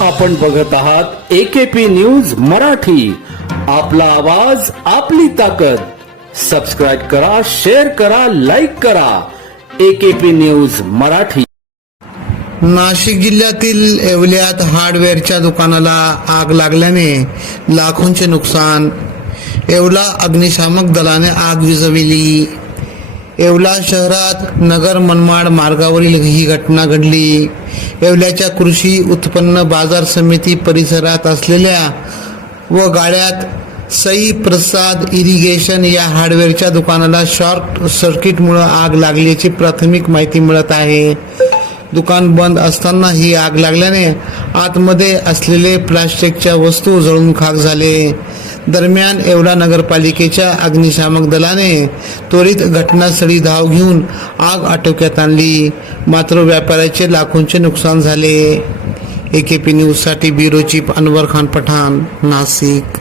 आपण बघत आहात एकेपी न्यूज मराठी. आपला आवाज आपली ताकद. सबस्क्राईब करा शेअर करा लाईक करा. AKP news Marathi. नाशिक जिल्ह्यातील येवल्यात हार्डवेअरच्या दुकानाला आग लागल्याने लाखोंचे नुकसान. येवला अग्निशामक दलाने आग विझविली. येवला शहरात नगर मनमाड मार्गावरील ही घटना घडली. येवल्याच्या कृषी उत्पन्न बाजार समिती परिसरात असलेल्या व गाड्यात सई प्रसाद इरिगेशन या हार्डवेअरच्या दुकानाला शॉर्ट सर्किटमुळं आग लागल्याची प्राथमिक माहिती मिळत आहे. दुकान बंद असताना ही आग लागल्याने आतमध्ये असलेले प्लास्टिकच्या वस्तू जळून खाक झाले. दरम्यान एवढा नगरपालिकेच्या अग्निशामक दलाने त्वरित घटनास्थळी धाव घेऊन आग आटोक्यात आणली. मात्र व्यापाऱ्याचे लाखोंचे नुकसान झाले. एकेपी न्यूजसाठी ब्युरो चीफ अनवर खान पठाण नाशिक.